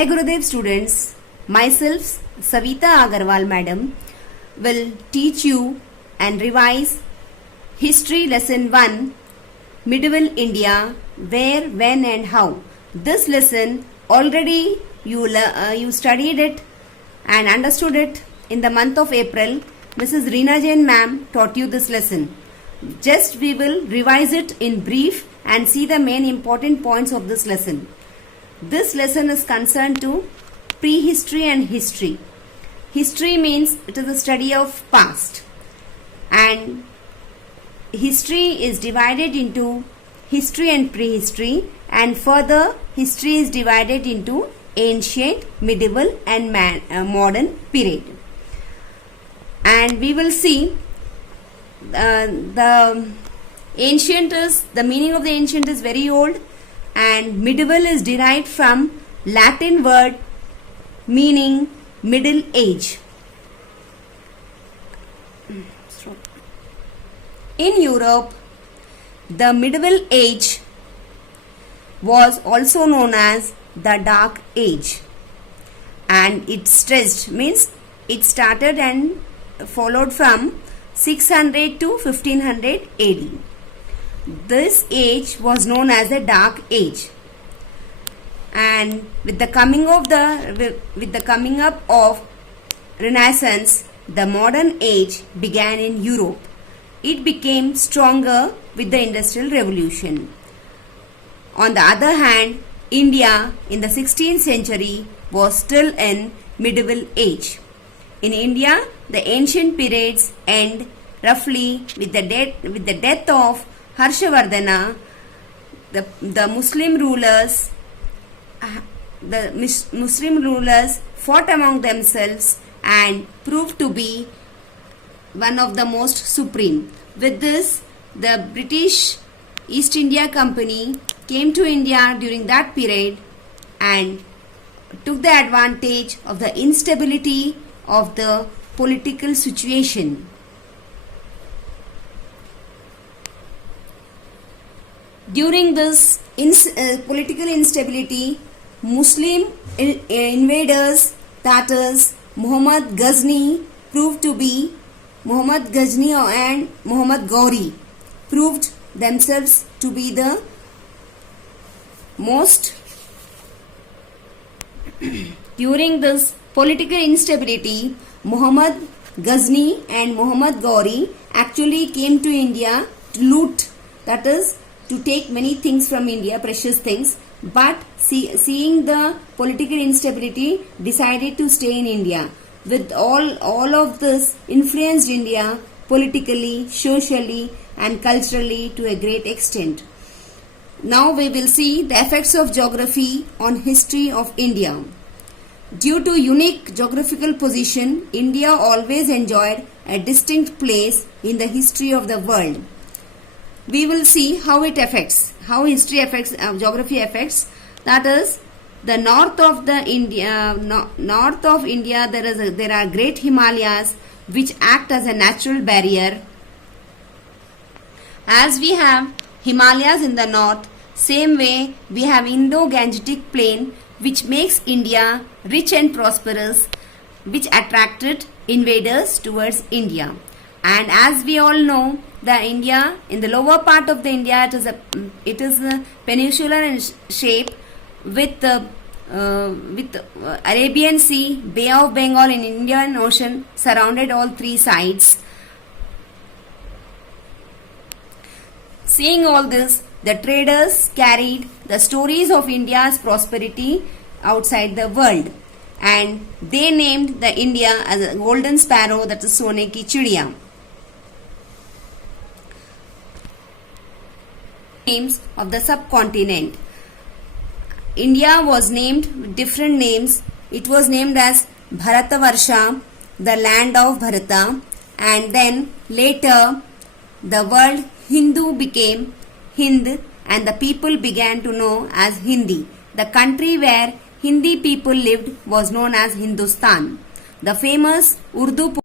Hi Gurudev students, myself Savita Agarwal madam will teach you and revise History Lesson 1 Medieval India Where, When and How. This lesson already you studied it and understood it in the month of April. Mrs. Reena Jain ma'am taught you this lesson. Just we will revise it in brief and see the main important points of this lesson. This lesson is concerned to prehistory and history. History means it is the study of past, and history is divided into history and prehistory, and further history is divided into ancient, medieval and modern period. And we will see the ancient is, the meaning of the ancient is very old, and medieval is derived from Latin word meaning middle age. In Europe, the medieval age was also known as the Dark Age, and it stretched, means it started and followed from 600 to 1500 AD. This age was known as the Dark Age, and with the coming up of Renaissance, the modern age began in Europe. It became stronger with the Industrial Revolution. On the other hand, India in the 16th century was still in medieval age. In India, the ancient periods end roughly with the death of Harshavardhana. The Muslim rulers fought among themselves and proved to be one of the most supreme. With this, the British East India Company came to India during that period and took the advantage of the instability of the political situation. During this political instability, Muslim invaders, Tatars, Muhammad Ghazni and Muhammad Ghori proved themselves to be the most. During this political instability, Muhammad Ghazni and Muhammad Ghori actually came to India to loot, that is, to take many things from India, precious things, but seeing the political instability, decided to stay in India. With all of this influenced India politically, socially and culturally to a great extent. Now we will see the effects of geography on history of India. Due to unique geographical position, India always enjoyed a distinct place in the history of the world. We will see how it affects, how history affects, geography affects. That is, the north of India, there are great Himalayas which act as a natural barrier. As we have Himalayas in the north, same way we have Indo-Gangetic plain which makes India rich and prosperous, which attracted invaders towards India. And as we all know, the India, in the lower part of the India, it is a peninsular in shape with Arabian Sea, Bay of Bengal and Indian Ocean surrounded all three sides. Seeing all this, the traders carried the stories of India's prosperity outside the world, and they named the India as a golden sparrow, that is Sone ki Chidiya. Names of the subcontinent. India was named with different names. It was named as Bharatavarsha, the land of Bharata, and then later the word Hindu became Hind and the people began to know as Hindi. The country where Hindi people lived was known as Hindustan. The famous Urdu